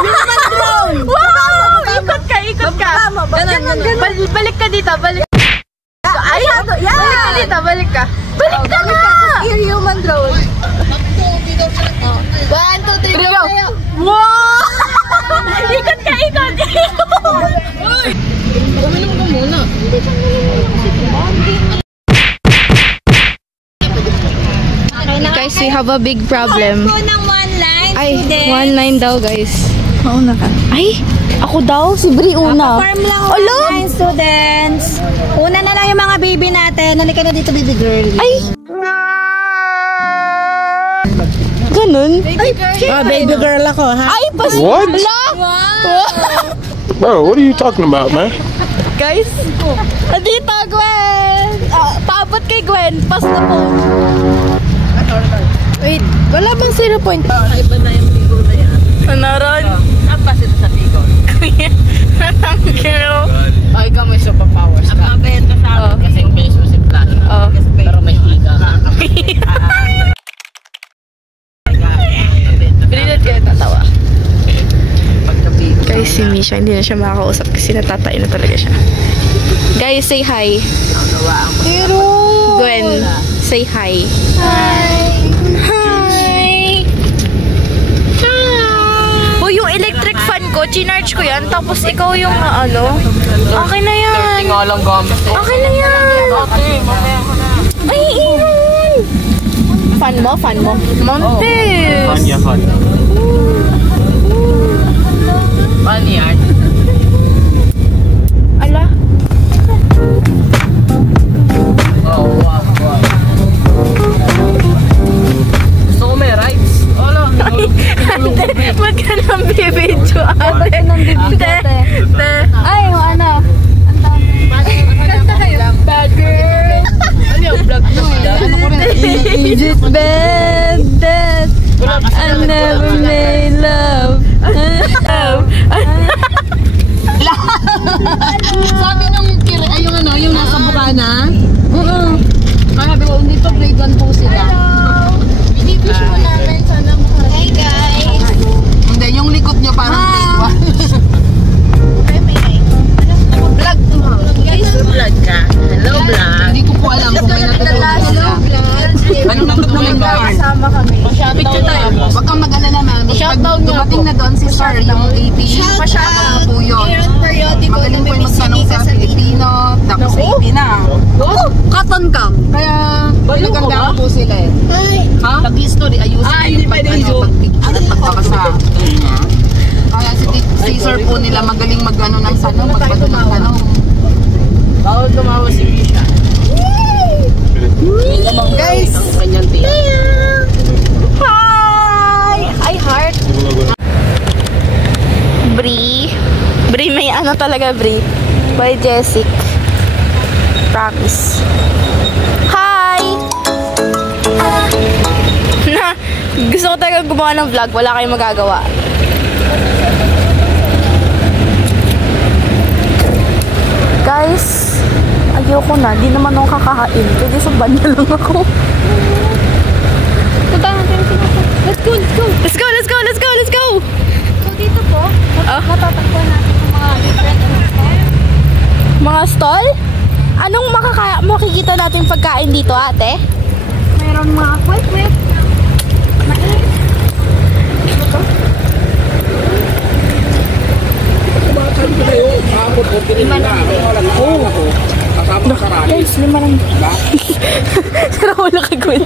Wow! Ikot ka, ikot ka. Balik ka dito, balik. Ay, balik ka dito, balik ka. Balik ka nga! Human drone. 1, 2, 3, go! Wow! Ikot ka, ikot! Uminom ka muna. Guys, we have a big problem. Ay, 1 line daw, guys. Mauna ka. Ay, ako daw, si Bri una. Farm lang online students. Una na lang yung mga baby natin. Nalika na dito, baby girl. Ay! Ganun? Baby girl ako, ha? Ay, pas... What? Bro, what are you talking about, man? Guys, dito, Gwen! Paabot kay Gwen, pas na po. Wait, wala bang 0 point? Iba na yung bigo na yan. Sanaran? Napas ito sa bigo. Thank you. Oh, ikaw may superpowers ka. Ang mabenta sa akin kasi yung base mo si Plan. Pero may higa ka. Brilliant kayo tatawa. Guys, si Misha, hindi na siya makakausap kasi natatay na talaga siya. Guys, say hi. Pero... Gwen, say hi. Hi! Hi! Hi! Uy, yung electric fan ko, chinarge ko yan, tapos ikaw yung ano. Okay na yan. nga lang gamit. Okay na yan. Ay, iyon. Fan mo, fan mo. Montes. Fanya, fun. Paano yan? Ala. Oh, wow, wow. Gusto ko may rights. Wala. Ba't ka nang bibidyo, ate? Ate. Ay, yung ano? Kanta kayo. Bad girl. Ano yung vlog nyo? Is it bad that I never made love? Sabi nung kiri, ay yung ano, yung nasa bukana? Oo. Sabi ko, dito grade 1 po sila. Binibish mo namin sana mukha. Hey guys! Hindi, yung likod nyo parang grade 1. Vlog mo. Guys, vlog ka. Hello vlog. Hindi ko po alam kung may natutulog sila. Anong natutulog ka? Kasama kami. Picture tayo. Huwag kang mag-alala mami. Pag dumating na doon si Sir, yung AP, pasyakan po yun. Magaling po yung magtanong sa Filipino, tapos AP na. Katon kam. Kaya, pinagandaan po sila eh. Ha? Pag-history, ayusin na yung pagkakasa. Kaya si Sir po nila magaling mag-ano ng tanong, magbato ng tanong. Bawal tumawa si Misha. Guys! Hi! Ay, heart. Bri. Bri, may ano talaga, Bri. By Jessic. Promise. Hi! Na, gusto ko talaga gumawa ng vlog. Wala kayong magagawa. Guys, ayoko na. Di naman ako kakahain. Pwede sa banyo lang ako. Punta natin yung pinaka. Let's go, let's go. Let's go, let's go, let's go, let's go. So dito po, matatagpuan natin yung mga different Mga stall? Anong makikita natin pagkain dito, ate? mayroon mga quick-quick. Lima lang din. Guys, 5 lang. Pero wala kay Gwen.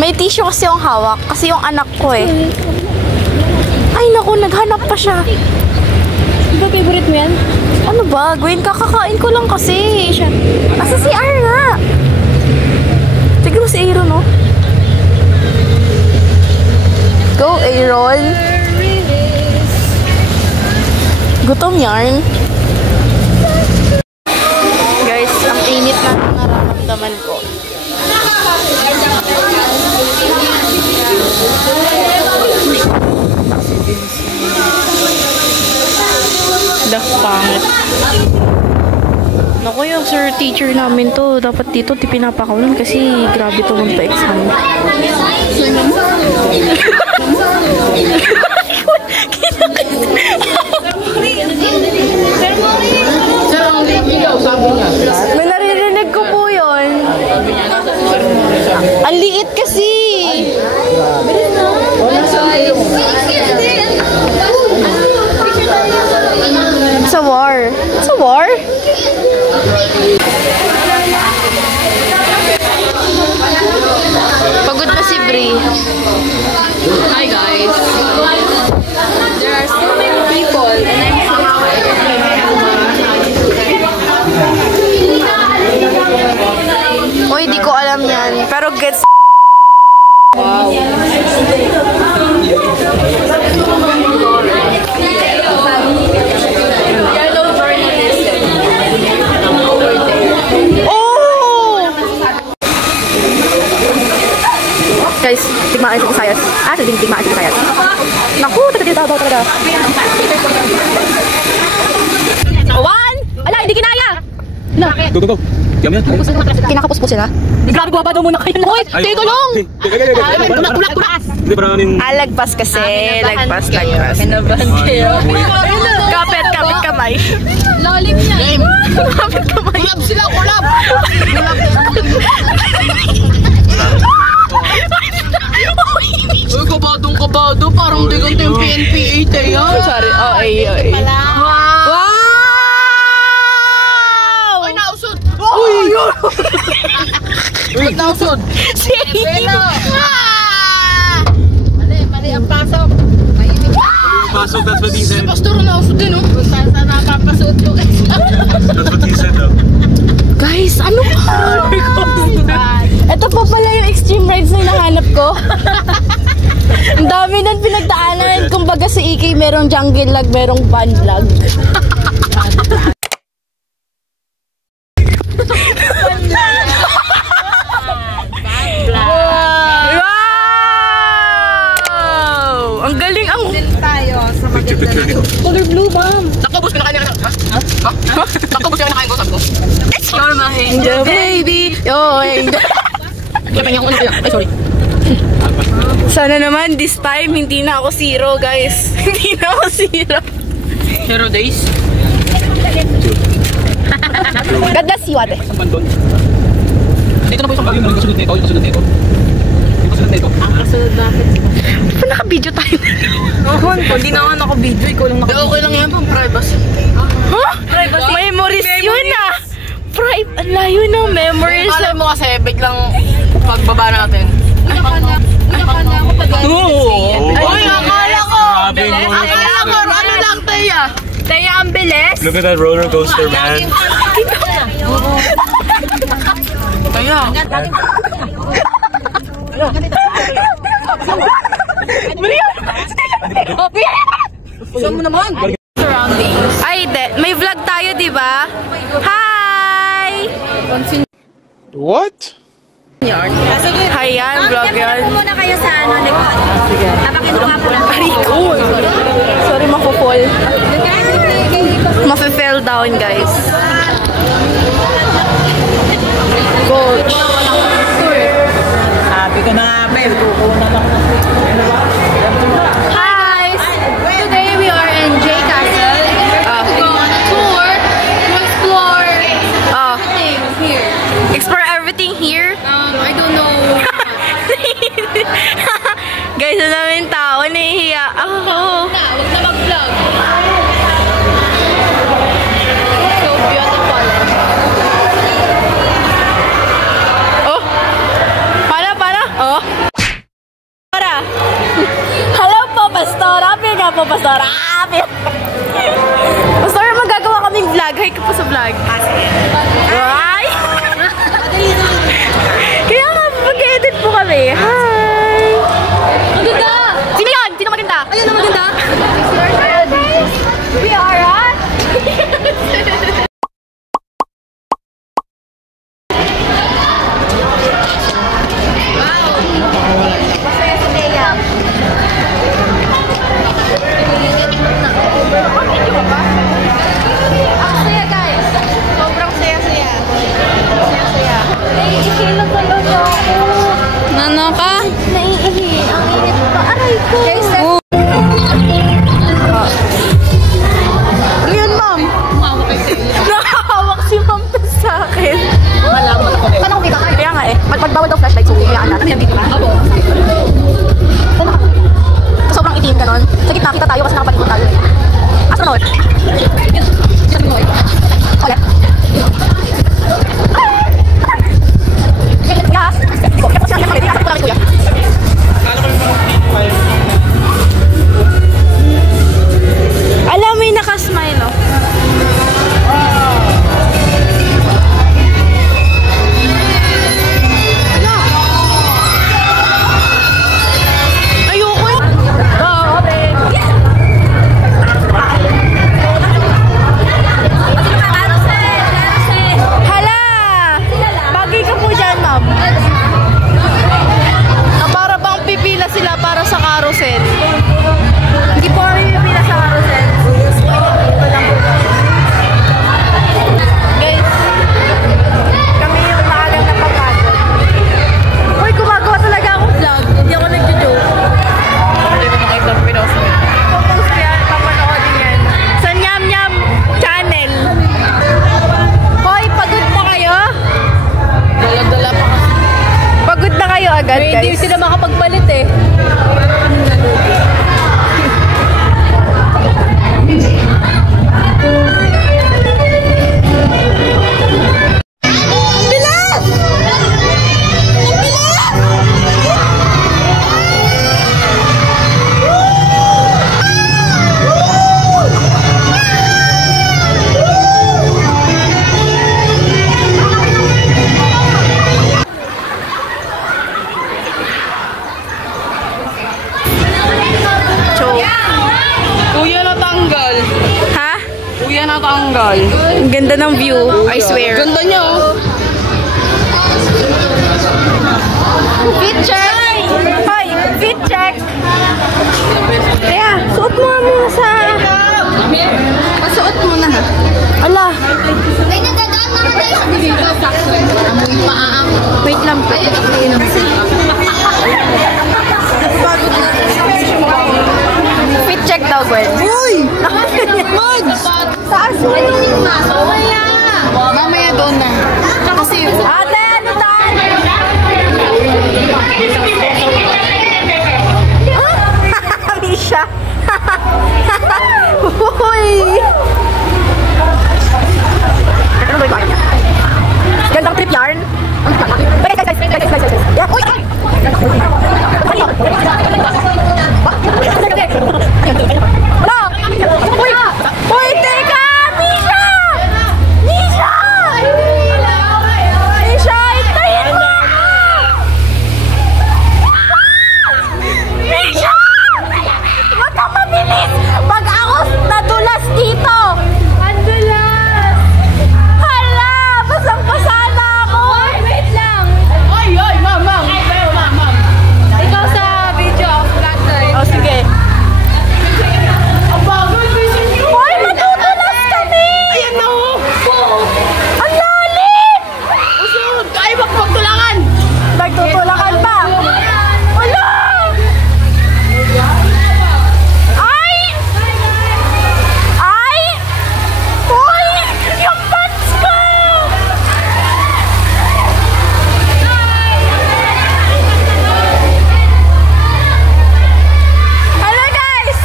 May tissue kasi yung hawak. Kasi yung anak ko eh. Ay naku, naghanap pa siya. Ito favorite mo yan? Ano ba, Gwen? Kakakain ko lang kasi. Asa si R nga? Tignan mo si Aaron, no? Go, Aaron. Gutom yarn. Guys, ang init na nararamdaman ko. Dah pangit. Naku, yung sir teacher namin to, dapat dito di pinapakawalan kasi grabe to magpa-exam. Ah, sa dingding maasin kaya. Naku, taga-taga talaga. One! Ala, hindi kinaya! Go, go, go. Diyan yan. Kinakapos po sila. Grabe, guwaba daw muna kayo. Hoy, tito long! Tulak! Hindi, parang yung... Lagpas kasi. Lagpas. Kapit kamay. Lalim niya. Kapit kamay. Kulab sila, kulab! Uy, kabadong-kabado. Parang di ganito yung PNP 8 eh. Sorry. Ay. Wow! Ay, nausod! Uy! Uy, nausod! Sige. Mali ang pasok. Pasok, that's what he said. Pastor, nausod din, oh. Saan napapasuot ko? That's what he said, though. Guys, ano ba? Ito pa pala yung extreme rides na hinahanap ko. Ang dami nun pinagdaanan. Kumbaga sa EK merong jungle lag, merong van vlog. Wow! Ang galing ang... Tayo sa maganda. Color blue, ma'am. Nakabos ko na kain. Nakabos ko na kain ko, sabi ko. You're my angel, baby. You're angel. Ay, sorry. Sana naman this time hindi na ako zero, guys. Hindi na ako zero. Hero days. God bless you, ate. Dito na po yung bagay mo. Yung kasunod nito. Yung kasunod nito. Yung kasunod nito. Ang kasunod bakit? Pa naka-video tayo. Hindi naman naka-video. Ikaw lang naka-video. Okay lang yan. Pang privacy. Huh? Memories yun ah. Ang layo ng memories. Alam mo kasi, biglang pagbaba natin. Nakana ako pag Uy, akala ko! Akala ko, ano lang, Teya? Teya, ang bilis. Look at that roller coaster, man. Teya. Saan mo naman? Ay, may vlog tayo, di ba? Hi! What? Hi yan, vlog yan. Muna kayo sa ano, likod. Napakinuha po lang. Sorry, mapupol. Mafe-fell down, guys. Coach. Sabi ko na nga, babe. Hi! Today we are in J Castle. Go on a tour to explore things here. Explore everything here. I don't know. Guys, ang daming tao. Nahihiya ako. Huwag na mag-vlog. So beautiful. Oh! Para? Oh! Para! Hello po, Pastora! Pinga po, Pastora! Pastora, magagawa kaming vlog. Hi ka po sa vlog. Hi! Kaya nga, mag-edit po kami. Hi! Maganda! Sino yun? Sino maganda? Ayun ang maganda. We are at... Masaya sa Teya. Ang saya, guys. Sobrang saya-saya. Saya-saya. Naiikilan talaga ako. Ano ka? yan natanggal. Ang ganda ng view, I swear. Ganda niya oh. Fit check! Hoy, fit check! Kaya, suot mo muna sa... Pasuot mo na ha. Ala, Ay, nagdadaan naman tayo sa dito. wait lang po. Fit check daw, Gwen. Uy! Mag! Taas mo! Mamaya doon na. Kasi Ate, ano tayo? Misha! Uy! Gandang trip yarn. Guys. Yeah. Uy! Wala! Uy! Uy, teka! Misha! Misha! Misha, hintayin mo ako! Misha! Huwag ka mabilis! Pag ako nadulas dito! Andulas! Hala! Basang-basa na ako! Wait lang! Ay, ma'am. Ikaw sa video, flat side. Oh, sige. Ang bagal, busy niyo. Hoy, matutulas kami! Ayan na oh. Ang lalim! Usunod, kaya magpagtulangan. Nagtutulakan pa! Wala! Ay! Ay! Hoy! Yung pants ko! Hello, guys!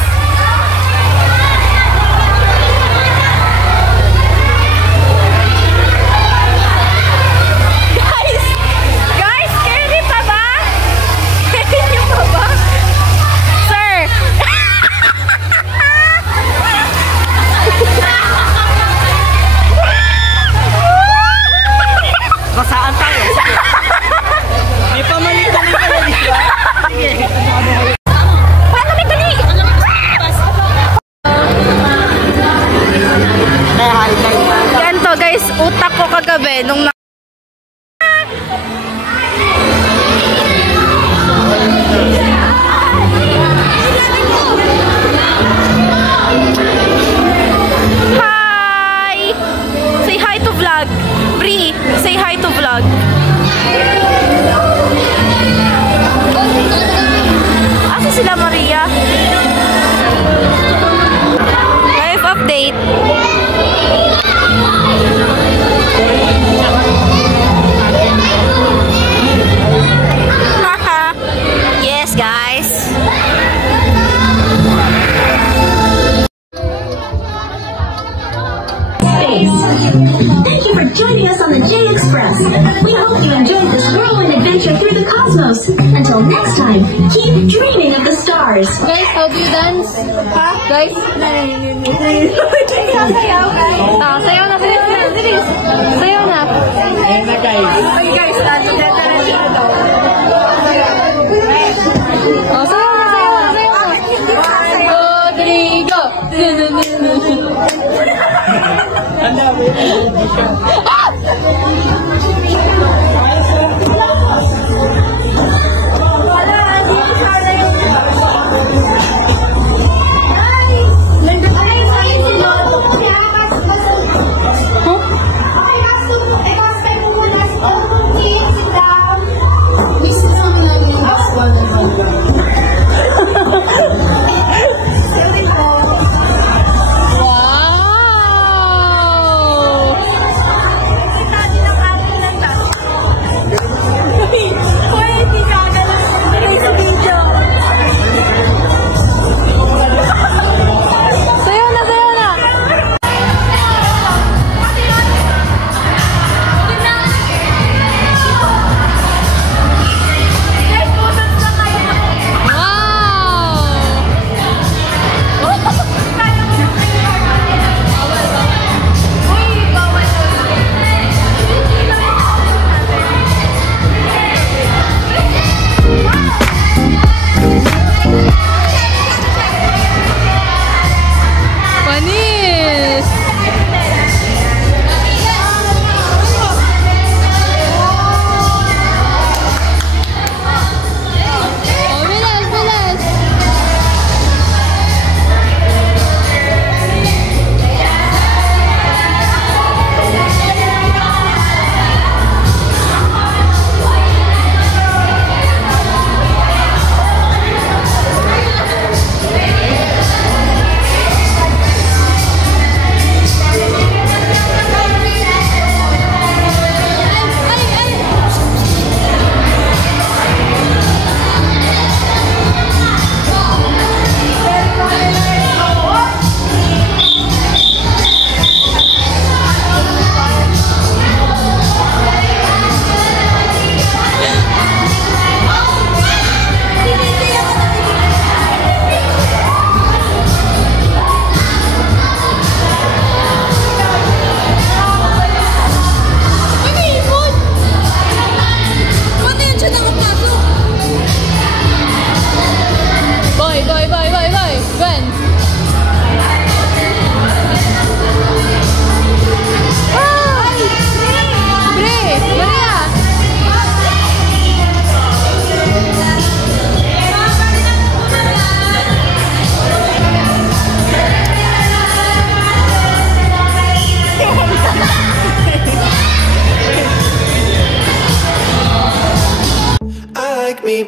Guys, carry pa ba? Carry niyo pa ba? Sir! Basaan tayo. May pamali-pali ka na dito. Paano may dali? Yan to guys, utak ko kagabi nung Hi! Say hi to vlog. Bree, say hi to vlog. Asa sila, Maria? Life update. Haha. Yes, guys. Thank you for joining us on the J Express. We hope you enjoyed this whirlwind adventure through the cosmos. Until next time, keep dreaming of the stars. Guys, how do you dance? Ha? Guys? Sayaw na, bilis. Sayaw na. Hey guys, dance na daw. Oh, sayaw na. 1, 2, 3, go!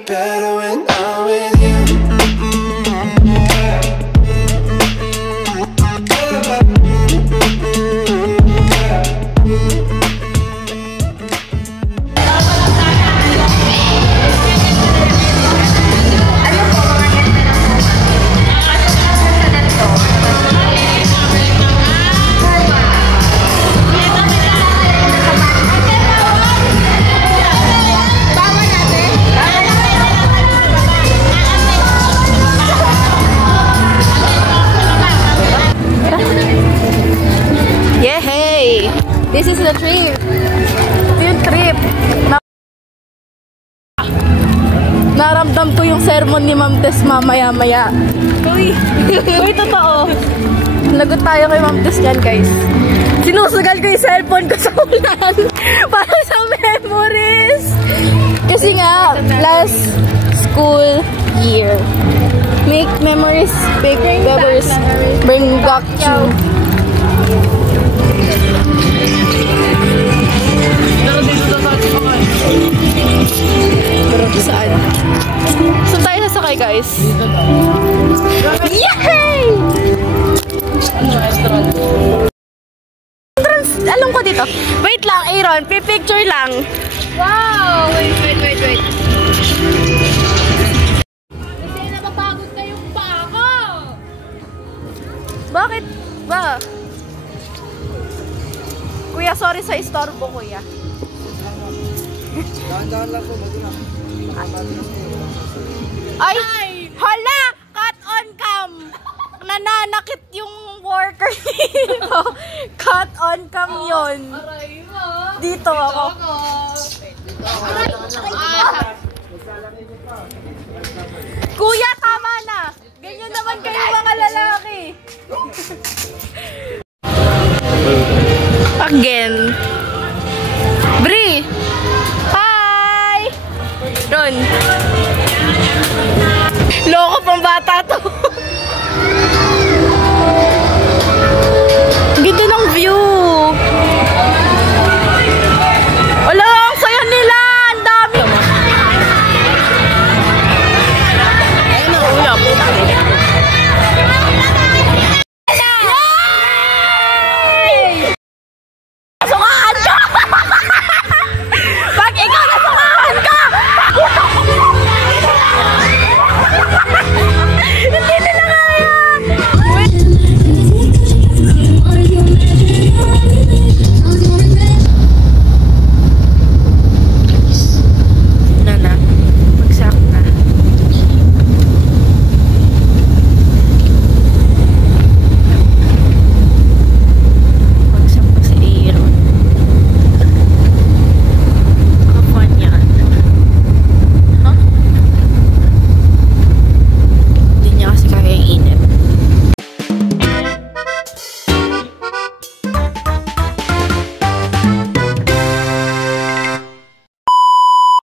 better when I'm with you. This is the trip. Ito yung trip. Naramdam ko yung sermon ni Ma'am Tess mamaya-maya. Uy, totoo. Lagot tayo kay Ma'am Tess yan, guys. Sinusugal ko yung cellphone ko sa ulan. Para sa memories. Kasi nga, last school year. Make memories, big memories. Bring back you. Saan? Saan tayo sasakay, guys? Yay! Alam ko dito. Wait lang, Aaron. Pipicture lang. Wow! Wait. Kasi napapagod na yung paa ko. Bakit ba? Kuya, sorry sa istorbo, kuya. Dahan-dahan lang po, madina. Ay! Hala! Cut on cam! Nananakit yung worker dito. Cut on cam yun. Aray mo. Dito ako. Kuya, tama na! Ganyan naman kayo mga lalaki. Again.